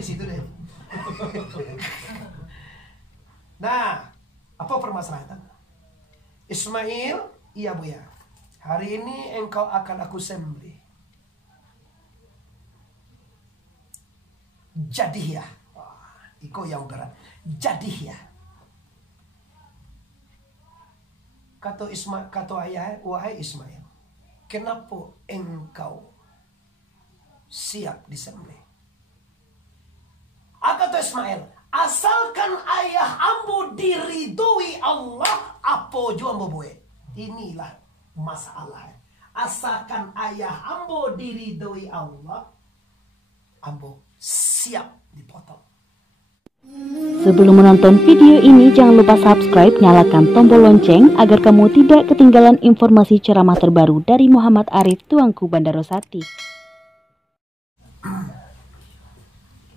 di situ deh. Nah, apa permasalahan? Ismail, iya bu ya. Hari ini engkau akan aku sembelih. Jadiyah. Wah, iko yang berat. Jadiyah. Kata ayah, wahai Ismail, kenapa engkau siap disembelih? Kata Ismail, asalkan ayah ambo diridhoi Allah, apa jua ambo buat. Inilah masalah. Asalkan ayah ambo diridhoi Allah, ambo siap dipotong. Sebelum menonton video ini, jangan lupa subscribe, nyalakan tombol lonceng agar kamu tidak ketinggalan informasi ceramah terbaru dari Muhammad Arif Tuanku Bandarosati.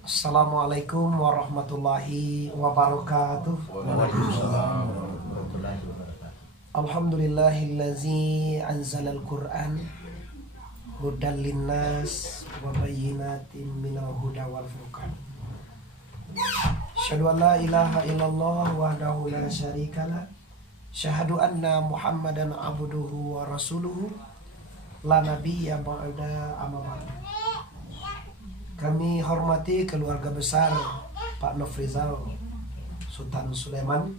Assalamualaikum warahmatullahi wabarakatuh. Alhamdulillahillazi anzalal Qur'an hudan linnas wa bayyinatin minal huda wal furqan. Asyhadu an la ilaha illallah wahdahu la syarikalah. Syahadu anna Muhammadan abduhu wa rasuluhu la nabiyya ba'da amma ba'd. Kami hormati keluarga besar Pak Nofrizal Sultan Sulaiman,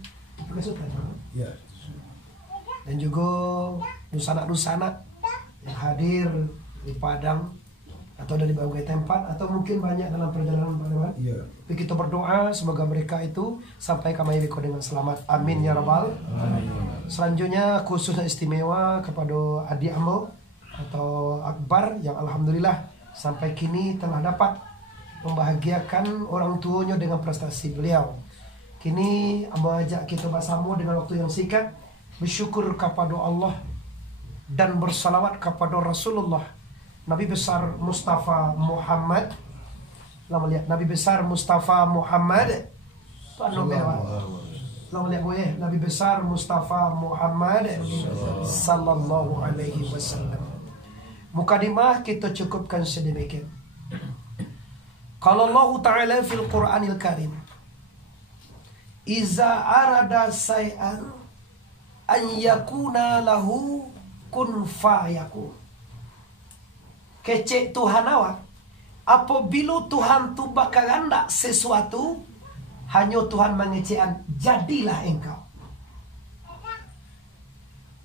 Ya. dan juga dusana-dusana yang hadir di Padang atau dari berbagai tempat atau mungkin banyak dalam perjalanan Pak Dewan. Ya. Tapi kita berdoa semoga mereka itu sampai kami dengan selamat. Amin ya rabbal. Selanjutnya khususnya istimewa kepada adik Ambo atau Akbar yang alhamdulillah sampai kini telah dapat membahagiakan orang tuanya dengan prestasi beliau. Kini Ambo ajak kita bersama dengan waktu yang singkat bersyukur kepada Allah dan bersalawat kepada Rasulullah Nabi besar Mustafa Muhammad. Lama lihat Nabi besar Mustafa Muhammad. Lama lihat boleh Nabi besar Mustafa Muhammad sallallahu alaihi wasallam. Mukadimah kita cukupkan sedemikian. Kalau Allah Ta'ala fil Qur'anil Karim, iza arada say'an an yakuna lahu kun fayakun. Kecek Tuhan awak, apabila Tuhan tu bakal hendak sesuatu, hanya Tuhan mengecekan, jadilah engkau.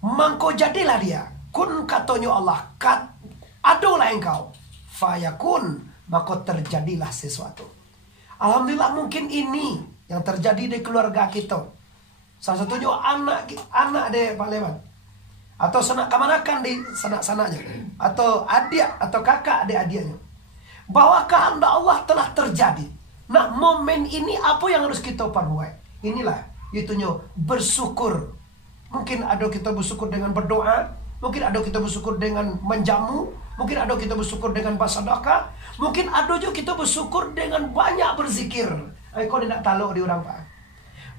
Mangko jadilah dia. Kun katanya Allah, adalah engkau. Fayakun, maka terjadilah sesuatu. Alhamdulillah mungkin ini yang terjadi di keluarga kita. Salah satunya anak dia Pak Leman. Atau sanak kamanakan di sanak-sanaknya. Atau adik atau kakak adik-adiknya. Bahwa kehendak Allah telah terjadi. Nah momen ini apa yang harus kita perbuat? Inilah itunya bersyukur. Mungkin ada kita bersyukur dengan berdoa. Mungkin ada kita bersyukur dengan menjamu. Mungkin ada kita bersyukur dengan bersedekah. Mungkin ada juga kita bersyukur dengan banyak berzikir. Kau tidak tahu di orang Pak.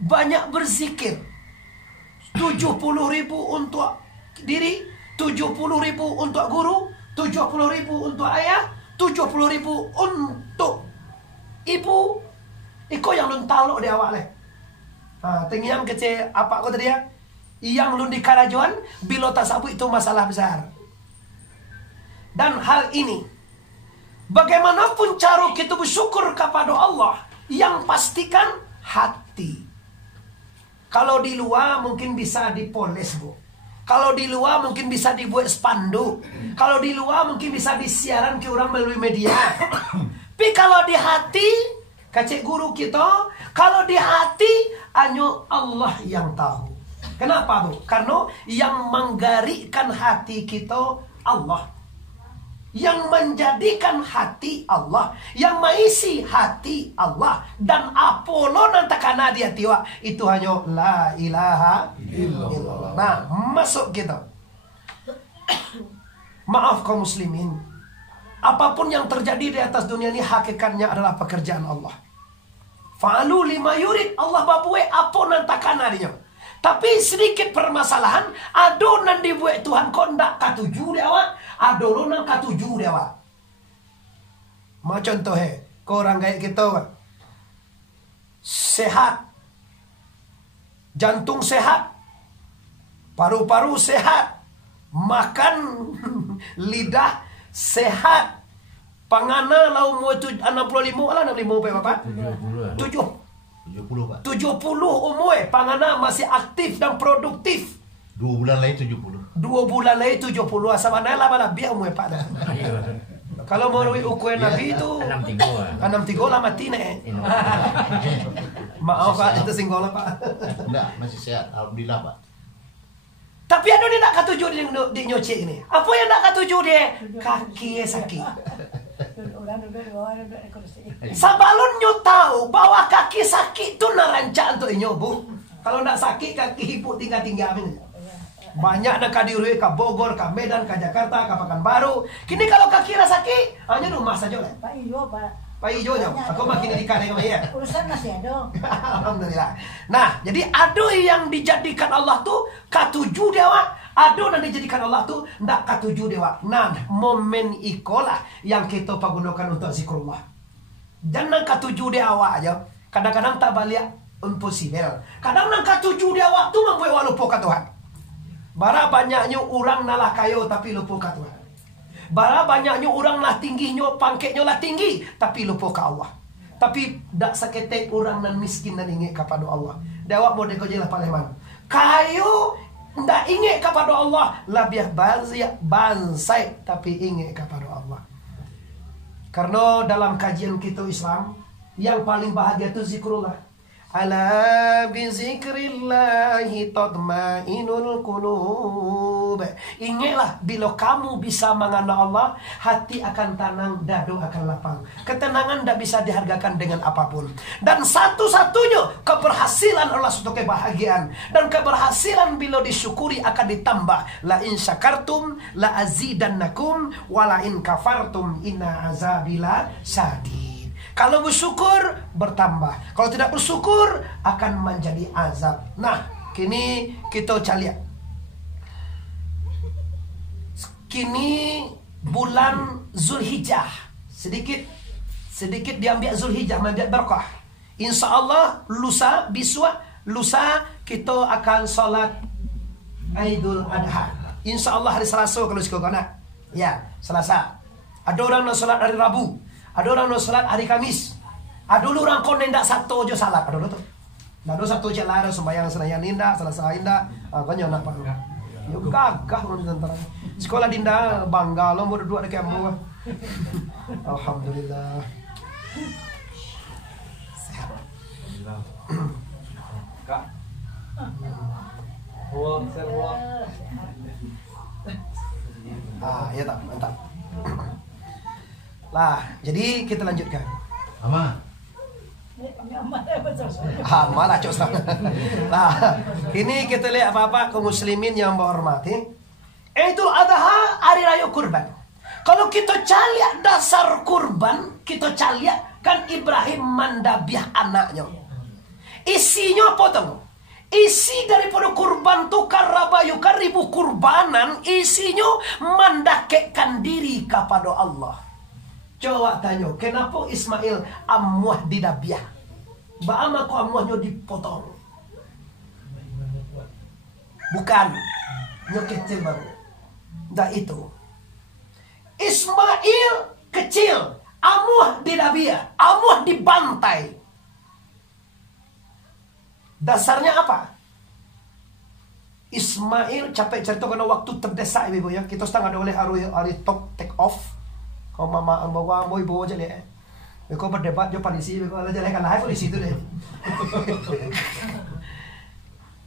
Banyak berzikir. 70.000 untuk diri, 70.000 untuk guru, 70.000 untuk ayah, 70.000 untuk ibu. Iko yang lun tahu di awal leh. Tengiang kecil apa aku tadi ya? Yang lun di karajuan bila tasabu itu masalah besar. Dan hal ini bagaimanapun cara kita bersyukur kepada Allah, yang pastikan hati. Kalau di luar mungkin bisa dipoles bu. Kalau di luar mungkin bisa dibuat spanduk. Kalau di luar mungkin bisa disiaran ke orang melalui media. Tapi kalau di hati, kacik guru kita, kalau di hati hanya Allah yang tahu. Kenapa bu? Karena yang menggarikkan hati kita Allah. Yang menjadikan hati Allah, yang mengisi hati Allah, dan Apollo nanti karena dia tiwa itu hanya la ilaha illallah. Nah masuk kita. Maaf kaum muslimin, apapun yang terjadi di atas dunia ini hakikatnya adalah pekerjaan Allah. Fa'alu lima yurid, Allah babuwe apa nanti karena dia. Tapi sedikit permasalahan, adonan dibuat Tuhan kok ndak katuju dia awak, adonan katuju dia awak. Macam contoh Kau orang kayak kita sehat, jantung sehat, paru-paru sehat, makan lidah sehat, pangana lau mu 65 lah 65 apa? 70 Pak. 70 umur pangana masih aktif dan produktif. 2 bulan lagi 70. 2 bulan lagi 70 asal mana lah mana biar umur Pak dah. Kalau mau ukuran Nabi itu 63 lah mati nih. Maaf Pak, itu singgol Pak. Enggak, masih sehat. Alhamdulillah Pak. Tapi ada dia nak katuju di nyocek ini. Apa yang nak katuju dia? Kaki sakit. Sabalun nyo tahu bahwa kaki sakit tu narancak untuk inyo bu. Kalau nak sakit kaki ibu tinggal-tinggal ini. Banyak nak kadiri ke Bogor, ke Medan, ke Jakarta, ke Pekanbaru. Kini kalau kaki nak sakit, hanya rumah saja lah. Pak Ijo, Pak. Pak Ijo nya. Aku makin di kane ya. Urusan masih ada. Alhamdulillah. Nah, jadi ado yang dijadikan Allah tu katuju dewa, ado yang dijadikan Allah tu ndak katuju dewa. Nah, momen ikolah yang kita pergunakan untuk zikrullah. Jangan katuju dewa aja. Kadang-kadang tak balik impossible. Kadang nang katuju dewa tu membuat lupa ke Tuhan. Bara banyaknya orang nalah kayo tapi lupa ke Tuhan. Bara banyaknya orang lah tingginya, pangketnya lah tinggi, tapi lupa ke Allah. Tapi tak seketek orang nan miskin dan ingat kepada Allah. Dewa mau deko jelah paleman. Kayu ndak ingat kepada Allah, lebih bansai tapi ingat kepada Allah. Karena dalam kajian kita Islam, yang paling bahagia itu zikrullah. Ala bizikrillahi tatmainul qulub. Ingatlah bila kamu bisa mengenal Allah, hati akan tenang, dadu akan lapang. Ketenangan tidak bisa dihargakan dengan apapun. Dan satu-satunya keberhasilan Allah suatu kebahagiaan. Dan keberhasilan bila disyukuri akan ditambah. La in syakartum la azidannakum wa la in kafartum inna azabila sadid. Kalau bersyukur bertambah, kalau tidak bersyukur akan menjadi azab. Nah, kini kita caliak. Kini bulan Zulhijjah, sedikit diambil Zulhijjah, mengambil berkah. Insya Allah lusa kita akan salat Idul Adha. Insya Allah hari Selasa kalau sekolah nak. Ya, Selasa. Ada orang nak salat hari Rabu. Ada orang nak salat hari Kamis. Ada orang konen ndak satu aja salat. Ada tu. Ndak ada satu je lah sembahyang senayan indah, Selasa indah. Kau nyonak pak. Yo gagah mun tentara. Sekolah dinda bangga lo mau duduk dekat ambo. Alhamdulillah. Sehat. Kak. Ya tak, mantap. Lah, jadi kita lanjutkan. Ama. Malah cok. Lah, ini kita lihat apa-apa kaum muslimin yang berhormati. Itu Adha hari raya kurban. Kalau kita caliak dasar kurban, kita caliak kan Ibrahim mandabiah anaknya. Isinya apa tuh? Isi daripada kurban tu karabayu karibu kurbanan, isinya mendakekkan diri kepada Allah. Coba tanya, kenapa Ismail amuah didabiah? Bagaimana kau amuahnya dipotong? Bukan, nyokecil baru. Dah itu. Ismail kecil, amuah didabiah, amuah dibantai. Dasarnya apa? Ismail capek cerita karena waktu terdesak ibu ya. Kita sedang ada oleh hari take off. Kau mama bawa boy bawa aja deh. Kau berdebat jo polisi, kau ada jalan kalah polisi itu deh.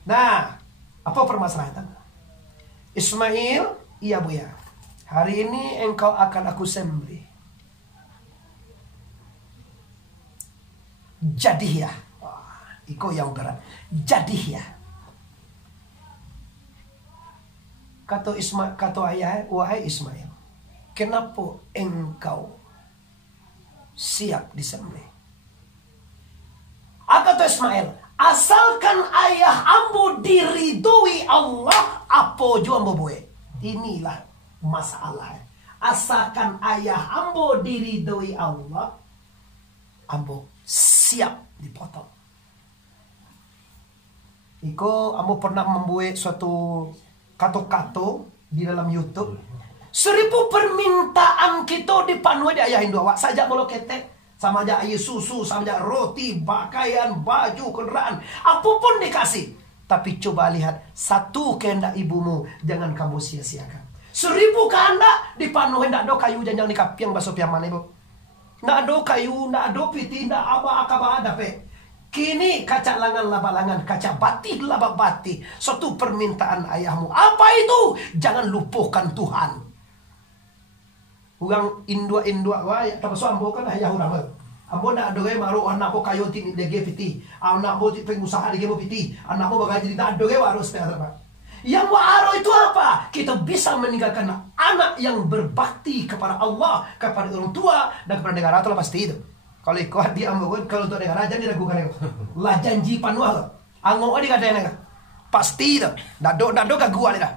Nah, apa permasalahan? Ismail, iya bu ya. Hari ini engkau akan aku sembelih. Jadi ya, iko yang berat. Jadi ya. Kata ayah, wahai Ismail, kenapa engkau siap disembelih? Kata Ismail, asalkan ayah ambo diridui Allah, apa jua ambo buat. Inilah masalah. Asalkan ayah ambo diridui Allah, ambo siap dipotong. Iko ambo pernah membuat suatu kato-kato di dalam YouTube. 1000 permintaan kita dipenuhi di ayah Hindu awak saja bolo ketek, sama aja air susu, sama aja roti, pakaian, baju, kendaraan, apapun dikasih. Tapi coba lihat, satu kehendak ibumu jangan kamu sia-siakan. 1000 kehendak dipenuhi, ndak ada kayu janjang di kapiang baso piang mana ibu. Ndak ada kayu, ndak ada piti, ndak apa ada pe. Kini kaca langan labalangan, kaca batih laba batih. Suatu permintaan ayahmu. Apa itu? Jangan lupakan Tuhan. Orang indua wah, tapi ambo kan ayah orang. Ambo nak doge maru anak ko kayo tin dege piti. Anak bo pengusaha dege mo piti. Anak bo bagai jadi nak doge harus apa? Yang waro itu apa? Kita bisa meninggalkan anak yang berbakti kepada Allah, kepada orang tua dan kepada negara itu pasti itu. Kalau ikut dia ambil kalau untuk negara jangan diragukan itu. Lah janji panuah. Anggo di katanya pasti itu. Nado kagua dah.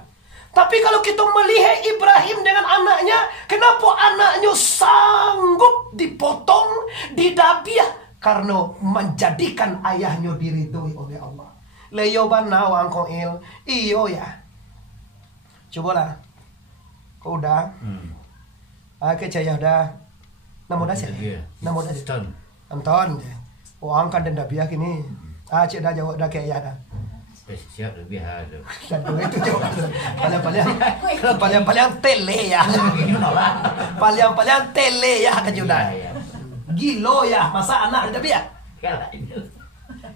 Tapi kalau kita melihat Ibrahim dengan anaknya, kenapa anaknya sanggup dipotong, didabiah? Karena menjadikan ayahnya diridhoi oleh Allah. Leyo bana wang koil, iyo ya. Cobalah. Kau udah? Oke caya udah. Nama dah siapa? Nama dah Anton. Orang kan denda biak ini. Cik dah jawab dah kayak dah. Spesial lebih ada. Dan itu jawab. Paling tele ya. Paling tele ya kejudan. Gilo ya masa anak denda biak.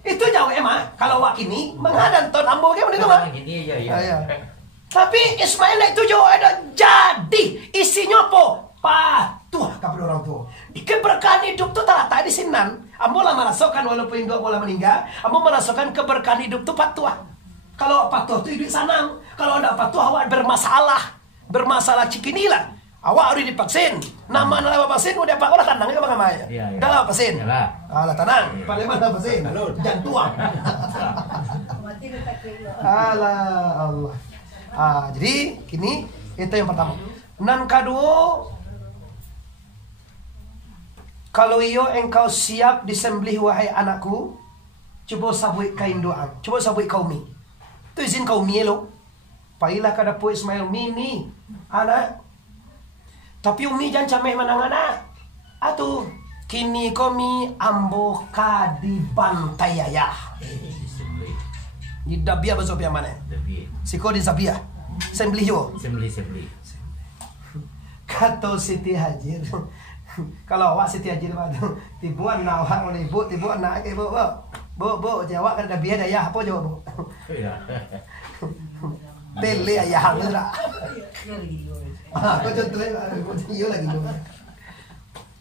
Itu jauh emang. Kalau wak ini menghadang ton ambo ke mana tu? Iya. Tapi Ismail itu jauh ada jadi isinya apa? Patuh kepada orang tua. Keberkahan hidup itu terletak di sinan. Ambo lah merasakan walaupun dua bola meninggal, ambo merasakan keberkahan hidup itu patuh. Kalau patuh itu hidup sanang. Kalau tidak patuh awak bermasalah cikinilah. Awak harus divaksin. Nama vaksin udah pak orang tenang ke bagaimana? Dah lah vaksin. Alah tenang. Paling mana vaksin? Jantung. Alah Allah. Jadi ini itu yang pertama. Nan kedua, kalau iyo engkau siap disembelih wahai anakku, coba sabui kain doa, coba sabui kaumi. Tu izin kaumi lo. Pailah kada po Ismail mini anak. Tapi umi jangan cameh manang anak. Atu kini kami ambo kadi bantai ayah. Di dabia baso pia mana? Siko di zabia. Sembelih yo. Sembelih. Kata Siti Hajir. Kalau awak Siti Hajir madu, tibuan nak awak oleh ibu, tibuan nak ibu, bu, jawab kan ada biar ayah apa jawab bu? Tele ayah bener. Kau contohnya, iya lagi bu.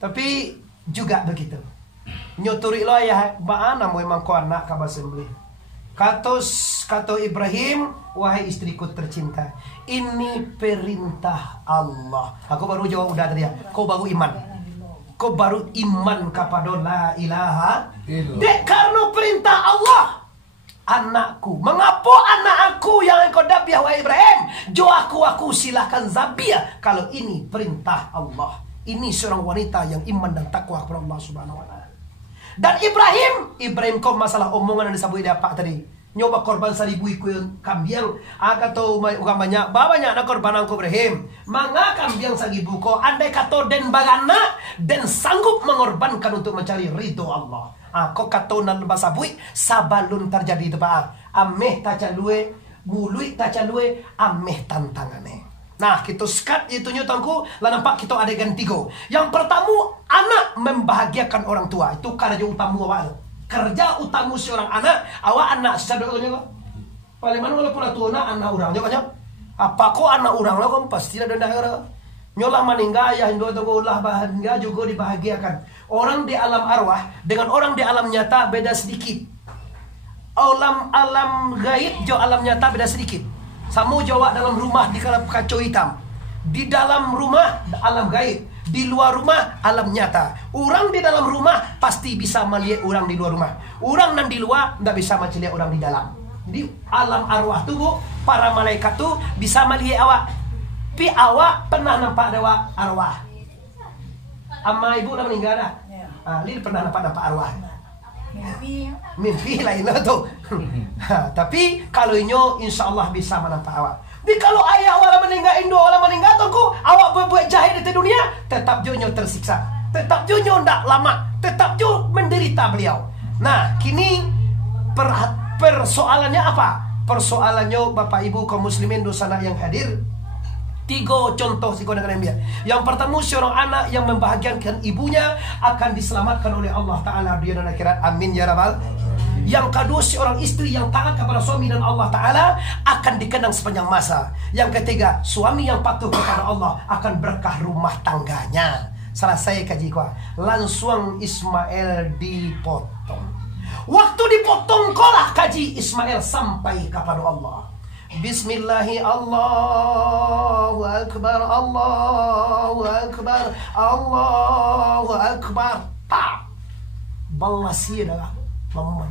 Tapi juga begitu. Nyoturi lo ayah, baana mau emang kau anak kabar sembelih. Kata Ibrahim, wahai istriku tercinta, ini perintah Allah. Aku baru jawab udah tadi ya. Kau baru iman. Kau baru iman kepada la ilaha illallah. Dek karena perintah Allah. Anakku, mengapa anak aku yang engkau dabiah wahai Ibrahim? Jo aku silahkan zabiah. Kalau ini perintah Allah. Ini seorang wanita yang iman dan takwa kepada Allah Subhanahu wa taala. Dan Ibrahim kau masalah omongan yang disebut dia pak tadi. Nyoba korban 1000 ikut kambiang. Atau orang banyak na korban angko Ibrahim. Manga kambiang 1000 ko. Andai kata den bagana den sanggup mengorbankan untuk mencari ridho Allah. Kau kata nan basabui sabalun terjadi itu pak. Ameh tacalue, bului tacalue, ameh tantangane. Nah, kita sekat itu nyutangku, lah nampak kita adegan 3. Yang pertama, anak membahagiakan orang tua. Itu kerja utama awak. Kerja utama seorang anak, awak anak sesadoknya kok. Paling mana walaupun tua anak orang juga kan. Apa kok anak orang lah kan pasti ada negara. Nyolah meninggal ya Hindu atau ulah bahagia juga dibahagiakan. Orang di alam arwah dengan orang di alam nyata beda sedikit. Alam gaib jo alam nyata beda sedikit. Samu Jawa dalam rumah di dalam kacau hitam. Di dalam rumah alam gaib. Di luar rumah alam nyata. Orang di dalam rumah pasti bisa melihat orang di luar rumah. Orang yang di luar tidak bisa melihat orang di dalam. Jadi alam arwah tuh bu, para malaikat tuh bisa melihat awak. Tapi awak pernah nampak dewa arwah. Ama ibu udah meninggal dah. Lin pernah nampak arwah. Mimpi lain lah tuh. Tapi kalau inyo insya Allah bisa menampak awak. Jadi kalau ayah awak meninggal, Indo awak meninggal, tunggu awak berbuat jahat di dunia, tetap junyo tersiksa, tetap junyo ndak lama, tetap junyo menderita beliau. Nah, kini persoalannya apa? Persoalannya Bapak Ibu kaum muslimin dosana yang hadir. 3 contoh dengan dia. Yang pertama, seorang anak yang membahagiakan ibunya akan diselamatkan oleh Allah Ta'ala dunia dan akhirat. Amin ya rabbal. Yang kedua, seorang istri yang taat kepada suami dan Allah Ta'ala akan dikenang sepanjang masa. Yang ketiga, suami yang patuh kepada Allah akan berkah rumah tangganya. Selesai kaji kuah. Langsung Ismail dipotong. Waktu dipotong kolah kaji Ismail sampai kepada Allah. Bismillahi Allahu Akbar, Allahu Akbar, Allahu Akbar. Tak balasi adalah momen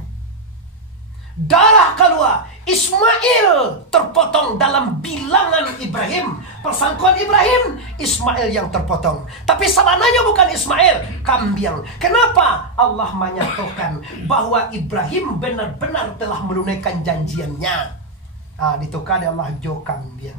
darah keluar. Ismail terpotong dalam bilangan Ibrahim, persangkuan Ibrahim. Ismail yang terpotong, tapi sebenarnya bukan Ismail, kambing. Kenapa? Allah menyatakan bahwa Ibrahim benar-benar telah menunaikan janjiannya. Ditukar Allah jo kambing.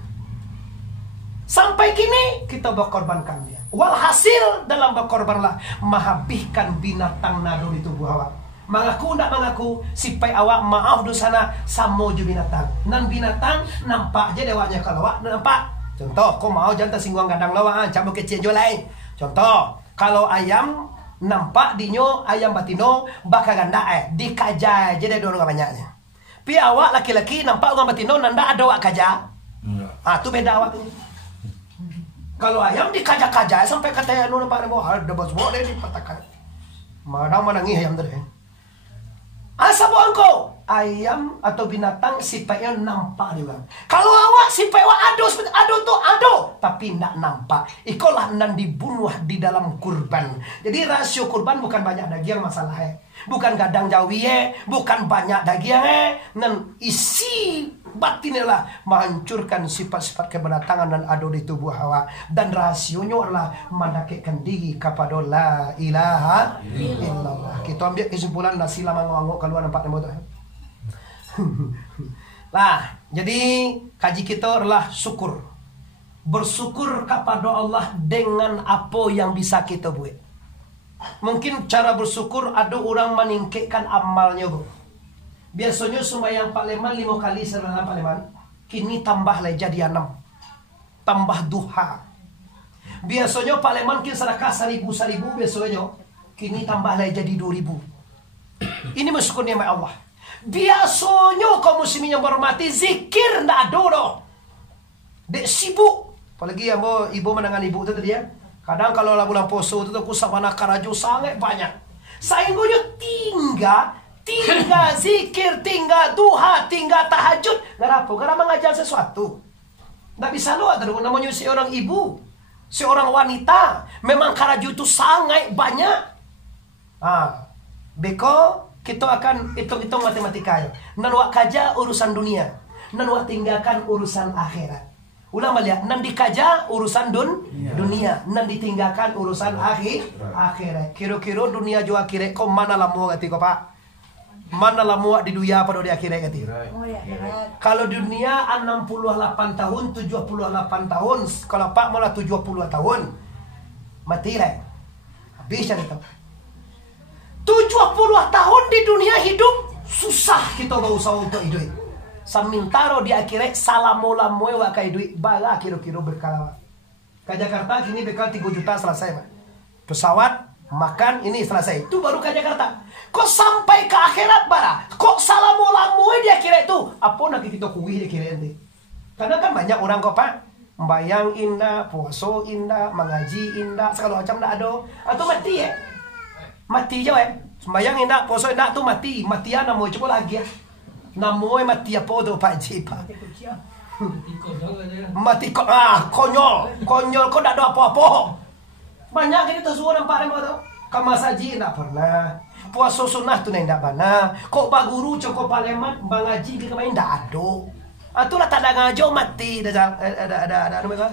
Sampai kini kita berkorban kambing. Walhasil dalam berkorbanlah menghabiskan binatang nado di tubuh awak. Mengaku nak mengaku sipai awak maaf dosana samo ju binatang. Nan binatang nampak je dewanya kalau awak nampak. Contoh, kau mau jantan singgung gadang lawan cabut kecil jo lain. Contoh, kalau ayam nampak dinyo ayam batino bakal ganda dikajai je dua banyaknya. Pi awak laki-laki nampak orang batino nanda ada awak kaja. Tu beda awak ni. Kalau ayam dikajak-kajak sampai kata anu nampak mau ada bos boleh dipatahkan. Madam menangis ayam tu. Asa buang kau ayam atau binatang sifatnya nampak dia bilang. Kalau awak sifat awak ado tu ado tapi tidak nampak. Ikolah nan dibunuh di dalam kurban. Jadi rasio kurban bukan banyak daging masalah bukan gadang jawi bukan banyak daging nan isi batin adalah menghancurkan sifat-sifat kebenatangan dan ado di tubuh awak, dan rahasionya adalah mendekatkan diri kepada la ilaha illallah. Kita ambil kesimpulan nasi lama nganguk keluar nampak nama tu. Lah, jadi kaji kita adalah syukur. Bersyukur kepada Allah dengan apa yang bisa kita buat. Mungkin cara bersyukur ada orang meningkatkan amalnya, bro. Biasanya sembahyang Pakleman 5 kali sebelum Pakleman, kini tambah lagi jadi 6. Tambah duha. Biasanya Pakleman kini sedekah 1.000 biasanya, kini tambah lagi jadi 2.000. Ini bersyukur nikmat Allah. Biasanya kaum muslimin yang berhormati zikir ndak ada doh. Dek sibuk. Apalagi yang ibu menangan ibu tu tadi ya. Kadang kalau lah bulan puasa tu aku sama nak karaju sangat banyak. Sainggonya tinggal zikir, tinggal duha, tinggal tahajud. Kenapa? Karena mengajar sesuatu. Tak bisa lu ada namanya seorang ibu, seorang wanita. Memang karaju itu sangat banyak. Beko kita akan hitung-hitung matematika. Nan wak kaja urusan dunia, nan wak tinggalkan urusan akhirat. Ulang balik, nan dikaja urusan dunia, nan ditinggalkan urusan akhirat. Kira-kira dunia jo akhirat kau mana lamu kati kau pak? Mana lamu di dunia pada di akhirat kati? Kalau dunia 68 tahun, 78 tahun, kalau pak malah 70 tahun, mati lah. Habis cerita. 70 tahun di dunia hidup susah kita gak usah untuk hidup. Samintaro di akhirat salamu-lamu wa kai duit bala kira-kira berkala. Ke Jakarta kini bekal 3 juta selesai, Pak. Pesawat, makan ini selesai. Itu baru ke Jakarta. Kok sampai ke akhirat bara? Kok salamu-lamu di akhirat itu? Apa nak kita kuih di akhirat ini? Karena kan banyak orang kok, Pak. Membayang indah, puasa indah, mengaji indah, segala macam dah ada. Atau mati ya? Mati je sembayang indah, puasa indah tu mati. Matian nama coba lagi ya. Namoy mati apa tu Pak Cik Pak? Mati kok konyol kok tak ada apa-apa. Banyak kita semua nampak tu. Kamu saji tak pernah. Puasa sunnah tu tidak pernah. Kok baguru cukup Parlemen bangaji ke kemain tak ada. Itulah tak ada ngajo mati ada apa kan?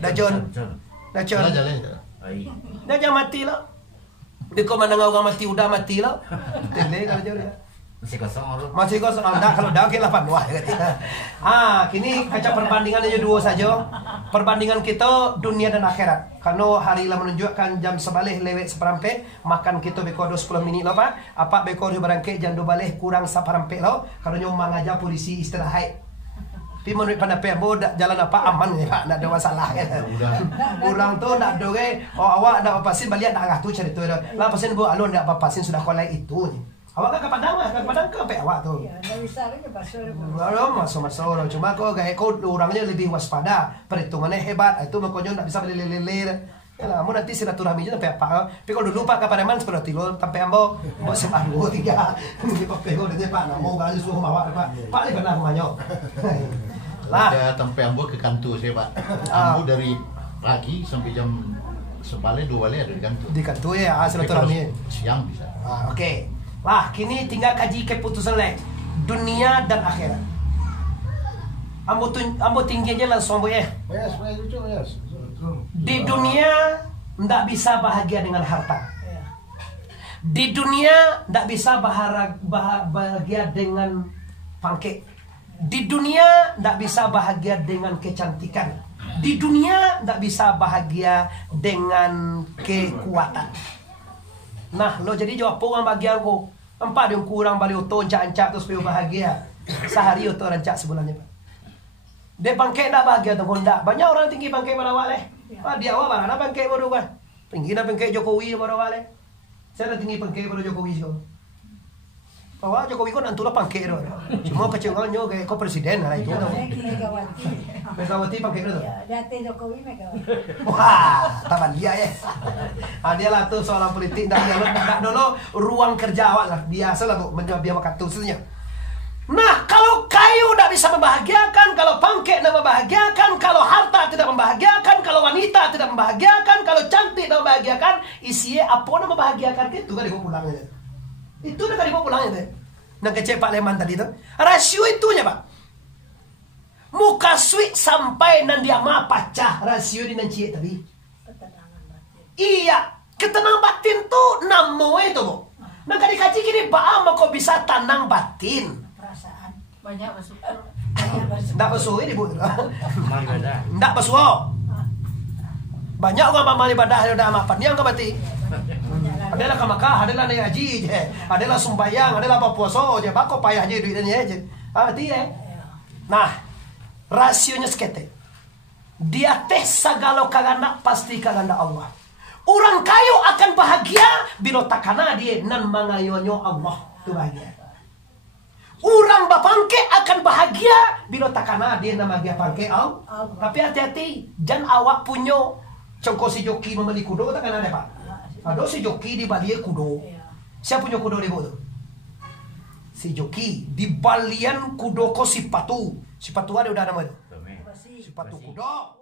Dajun. Dajun mati lah. Beko mana orang mati udah mati lah. Tele kalau jauh ya. Masih kosong orang. Masih kosong anda kalau dah ke 8 wah ya. Kini kaca perbandingan aja dua saja. Perbandingan kita dunia dan akhirat. Karena hari lah menunjukkan jam sebalik lewat seperampe, makan kita beko 10 minit lah Pak. Apa beko di barangke jam 2 balik kurang seperampe lah. Karena nyomang aja polisi istirahat. Tapi menurut pendapat Ambo jalan apa aman ya Pak, tak ada masalah ya. Kurang tu nak dore, awak nak papasin balik nak ngatu cari tu. Lah pasin Bu alun nak papasin sudah kolai itu. Awak kan ke Padang lah, ke Padang ke apa awak tu? Ya, nggak bisa lagi pasal. Masuk. Cuma kau gaya kau orangnya lebih waspada, perhitungannya hebat. Itu makanya tak bisa lele. Yalah, mau nanti silaturahmi je sampai apa? Tapi kalau dulu Pak Kapareman seperti lo, sampai ambo, mau sebar dua tiga. Di Pak dia Pak, nak mau gaji suruh bawa Pak. Pak ni benar rumahnya. Lah. Ada sampai ambo ke kantor saya Pak. Ambo dari pagi sampai jam sebalik 2 balik ada di kantor. Di kantor ya, silaturahmi. Siang bisa. Oke. Lah, kini tinggal kaji keputusan lain. Dunia dan akhirat. Ambo tinggi aja langsung Bu ya. Yes. Di dunia ndak bisa bahagia dengan harta. Di dunia ndak bisa bahagia dengan pangke. Di dunia ndak bisa bahagia dengan kecantikan. Di dunia ndak bisa bahagia dengan kekuatan. Nah, lo jadi jawab orang bagian aku. Empat yang kurang balik oto ancak terus supaya bahagia. Sehari oto rancak sebulannya Pak. Dia bangkit tak bahagia tu Honda. Banyak orang tinggi bangkit pada awal dia awal mana bangkit baru kan. Tinggi nak bangkit Jokowi pada awal Saya dah tinggi bangkit pada Jokowi juga. Bahwa Jokowi kau nantulah bangkit tu. Cuma kecengannya kayak kau presiden lah itu. Megawati bangkit tu. Ya, dati Jokowi Megawati. Wah, taman dia ya. Dia lah tu soalan politik dah dulu ruang kerja awak lah. Biasa lah Bu menjawab dia makan tu sebenarnya. Nah, kalau kayu tidak bisa membahagiakan, kalau pangkek tidak membahagiakan, kalau harta tidak membahagiakan, kalau wanita tidak membahagiakan, kalau cantik tidak membahagiakan, isinya apa yang membahagiakan itu kan dibawa pulangnya. Itu dah dibawa pulangnya. Nah, kecek Pak Leman tadi tu. Rasio itunya Pak. Muka sweet sampai nan dia ma pacah rasio di nanci tadi. Ketenangan batin. Iya, ketenangan batin tu namo itu Bu. Nah, kaji kini baam kok bisa tenang batin. Perasaan. Banyak bersyukur. Ndak bersuah ini Bu. Amal ibadah. Ndak bersuah. Banyak orang amal ibadah ada amapan yang kebati. Adalah ke Makkah, adalah naik haji je. Adalah sembahyang, adalah berpuasa je. Bako payah je duitnya je. Dia. Nah, rasionya sekete. Dia teh segala kaganda pasti kaganda Allah. Orang kayu akan bahagia bila takana dia nan mangayonyo Allah. Itu bahagia. Orang bapangke akan bahagia bila takana dia nama dia pangke Allah. Tapi hati-hati, jangan awak punya congko si joki membeli kudo takkan ada Pak. Ada si joki di balian kudo. Siapa punya kudo di bodoh? Si joki di balian kudo ko si patu. Si patu ada udah nama itu. Si patu kudo.